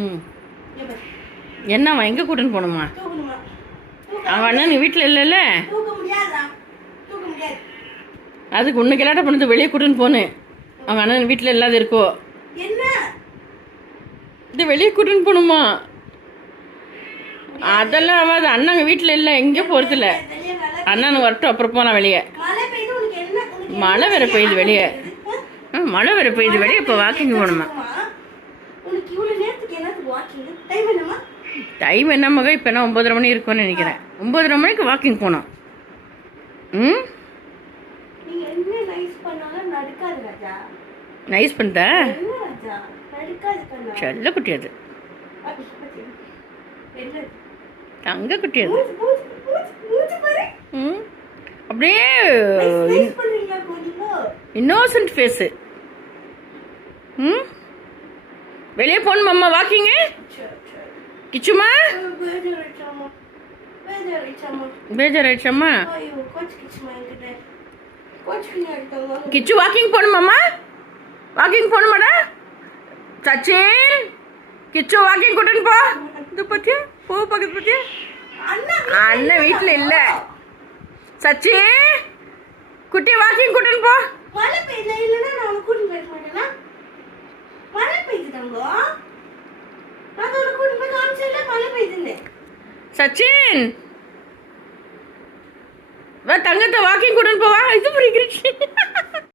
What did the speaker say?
ம். என்னம்மா எங்கே கூட்டின்னு போகணுமா? அவன் அண்ணன் வீட்டில் இல்லைல்ல, அதுக்கு ஒன்று கிளாட்ட பண்ணது வெளியே கூட்டின்னு போனேன். அவங்க அண்ணன் வீட்டில் இல்லாத இருக்கோ இது வெளியே கூட்டின்னு போகணுமா? அதெல்லாம் ஆகாது. அண்ணங்க வீட்டில் இல்லை, எங்கேயும் போகிறதில்ல. அண்ணன் வரட்டும், அப்புறம் போகலாம் வெளியே. மழை வேறு பெய்யுது வெளியே. மழை வேறு பெய்யுது வெளியே. இப்போ வாக்கிங் போகணுமா? டைம் என்ன மக? இப்போ என்ன 9:30 மணி இருக்கும்னு நினைக்கிறேன். 9:30 மணிக்கு வாக்கிங் போனோம். ம், நைஸ் பண்ணிட்ட செல்ல குட்டி. அது தங்க குட்டி. அது ம், அப்படியே இன்னோசன்ட் ஃபேஸு. ம், வெளியே போகணுமாம்மா வாக்கிங்கு? கிச்சுமா பேஜாராயிடுச்சம்மா. கிச்சு வாக்கிங் போகணுமாம்மா? வாக்கிங் போகணுமாடா? சச்சின், கிச்சு வாக்கிங் கூட்டின்னு போ. இது பத்தியா போ, பக்கத்து பத்தியா அண்ணன் வீட்டில் இல்லை. சச்சின் குட்டி வாக்கிங் கூட்டின்னு போ. சச்சின் தங்கத்தை வாக்கிங் கூட்டின்னு போவா. இது புரியுது.